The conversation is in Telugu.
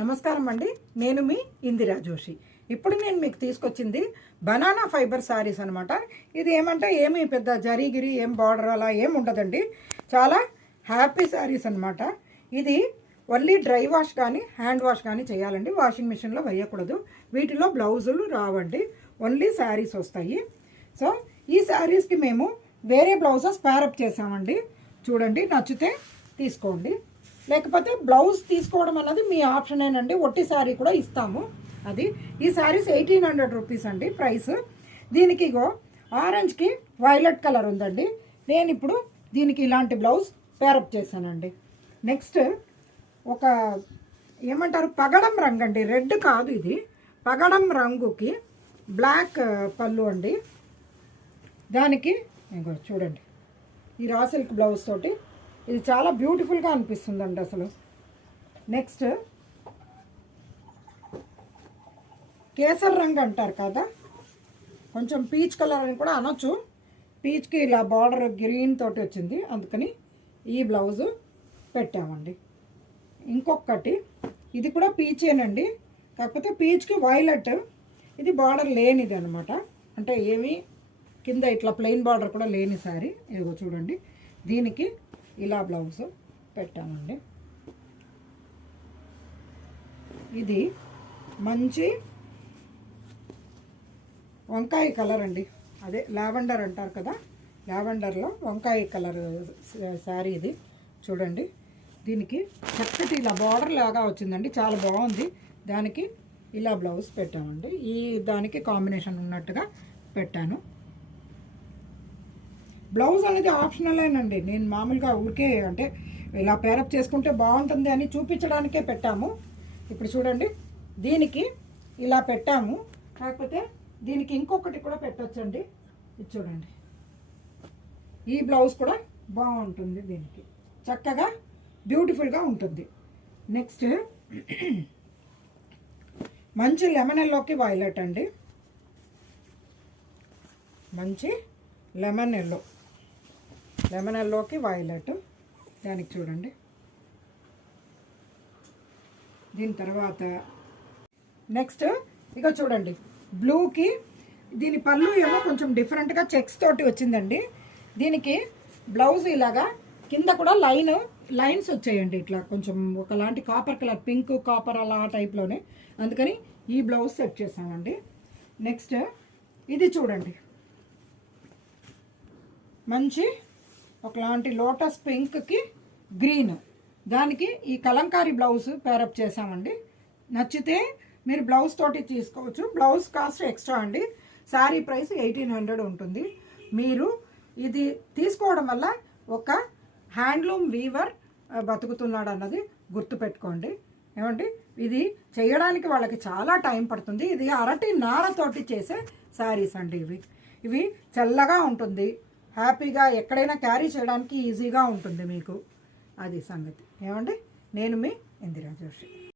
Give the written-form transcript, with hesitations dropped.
నమస్కారం అండి. నేను మీ ఇందిరా జోషి. ఇప్పుడు నేను మీకు తీసుకొచ్చింది బనానా ఫైబర్ శారీస్ అనమాట. ఇది ఏమంటే ఏమీ పెద్ద జరిగిరి ఏం బార్డర్ అలా ఏం ఉండదండి. చాలా హ్యాపీ శారీస్ అనమాట. ఇది ఓన్లీ డ్రై వాష్ కానీ హ్యాండ్ వాష్ కానీ చేయాలండి. వాషింగ్ మిషన్లో వేయకూడదు. వీటిలో బ్లౌజులు రావండి, ఓన్లీ శారీస్ వస్తాయి. సో ఈ శారీస్కి మేము వేరే బ్లౌజెస్ ప్యారప్ చేసామండి. చూడండి, నచ్చితే తీసుకోండి, లేకపోతే బ్లౌజ్ తీసుకోవడం అన్నది మీ ఆప్షనేనండి. ఒట్టి శారీ కూడా ఇస్తాము. అది ఈ శారీస్ 1800 రూపీస్ అండి ప్రైస్. దీనికి ఇగో ఆరెంజ్కి వైలెట్ కలర్ ఉందండి. నేను ఇప్పుడు దీనికి ఇలాంటి బ్లౌజ్ పేరప్ చేశానండి. నెక్స్ట్ ఒక ఏమంటారు పగడం రంగు అండి, రెడ్ కాదు ఇది, పగడం రంగుకి బ్లాక్ పళ్ళు అండి. దానికి ఇంకో చూడండి, ఈ రా సిల్క్ బ్లౌజ్ తోటి ఇది చాలా బ్యూటిఫుల్గా అనిపిస్తుందండి అసలు. నెక్స్ట్ కేసర్ రంగు అంటారు కదా, కొంచెం పీచ్ కలర్ అని కూడా అనొచ్చు. పీచ్కి ఇలా బార్డర్ గ్రీన్ తోటి వచ్చింది, అందుకని ఈ బ్లౌజు పెట్టామండి. ఇంకొకటి ఇది కూడా పీచేనండి, కాకపోతే పీచ్కి వైలెట్, ఇది బార్డర్ లేనిది అనమాట. అంటే ఏమీ కింద ఇట్లా ప్లెయిన్ బార్డర్ కూడా లేని శారీ. ఇదిగో చూడండి, దీనికి ఇలా బ్లౌజ్ పెట్టామండి. ఇది మంచి వంకాయ కలర్ అండి, అదే లావెండర్ అంటారు కదా, లావెండర్లో వంకాయ కలర్ శారీ ఇది. చూడండి, దీనికి చక్కటి ఇలా బార్డర్ లాగా వచ్చిందండి, చాలా బాగుంది. దానికి ఇలా బ్లౌజ్ పెట్టామండి. ఈ దానికి కాంబినేషన్ ఉన్నట్టుగా పెట్టాను. బ్లౌజ్ అనేది ఆప్షనలేనండి. నేను మామూలుగా ఊరికే అంటే ఇలా పేరప్ చేసుకుంటే బాగుంటుంది అని చూపించడానికే పెట్టాము. ఇప్పుడు చూడండి, దీనికి ఇలా పెట్టాము, కాకపోతే దీనికి ఇంకొకటి కూడా పెట్టొచ్చండి. ఇది చూడండి, ఈ బ్లౌజ్ కూడా బాగుంటుంది, దీనికి చక్కగా బ్యూటిఫుల్గా ఉంటుంది. నెక్స్ట్ మంచి లెమన్ ఎల్లోకి వైలెట్ అండి, మంచి లెమన్ ఎల్లోకి వైలెట్. దానికి చూడండి, దీని తర్వాత నెక్స్ట్ ఇక చూడండి, బ్లూకి దీని పళ్ళు ఏమో కొంచెం డిఫరెంట్గా చెక్స్ తోటి వచ్చిందండి. దీనికి బ్లౌజ్ ఇలాగా కింద కూడా లైన్స్ వచ్చాయండి, ఇట్లా కొంచెం ఒకలాంటి కాపర్ కలర్, పింక్ కాపర్ అలా టైప్లోనే, అందుకని ఈ బ్లౌజ్ సెట్ చేసామండి. నెక్స్ట్ ఇది చూడండి, మంచి ఒకలాంటి లోటస్ పింక్కి గ్రీన్, దానికి ఈ కలంకారీ బ్లౌజ్ పేరప్ చేసామండి. నచ్చితే మీరు బ్లౌజ్ తోటి తీసుకోవచ్చు. బ్లౌజ్ కాస్ట్ ఎక్స్ట్రా అండి. శారీ ప్రైస్ 1800 ఉంటుంది. మీరు ఇది తీసుకోవడం వల్ల ఒక హ్యాండ్లూమ్ వీవర్ బతుకుతున్నాడు అన్నది గుర్తుపెట్టుకోండి. ఏమంటే ఇది చేయడానికి వాళ్ళకి చాలా టైం పడుతుంది. ఇది అరటి నారతోటి చేసే శారీస్ అండి. ఇవి చల్లగా ఉంటుంది, హ్యాపీగా ఎక్కడైనా క్యారీ చేయడానికి ఈజీగా ఉంటుంది మీకు. అది సంగతి. ఏమండి, నేను మీ ఇందిరా జోషి.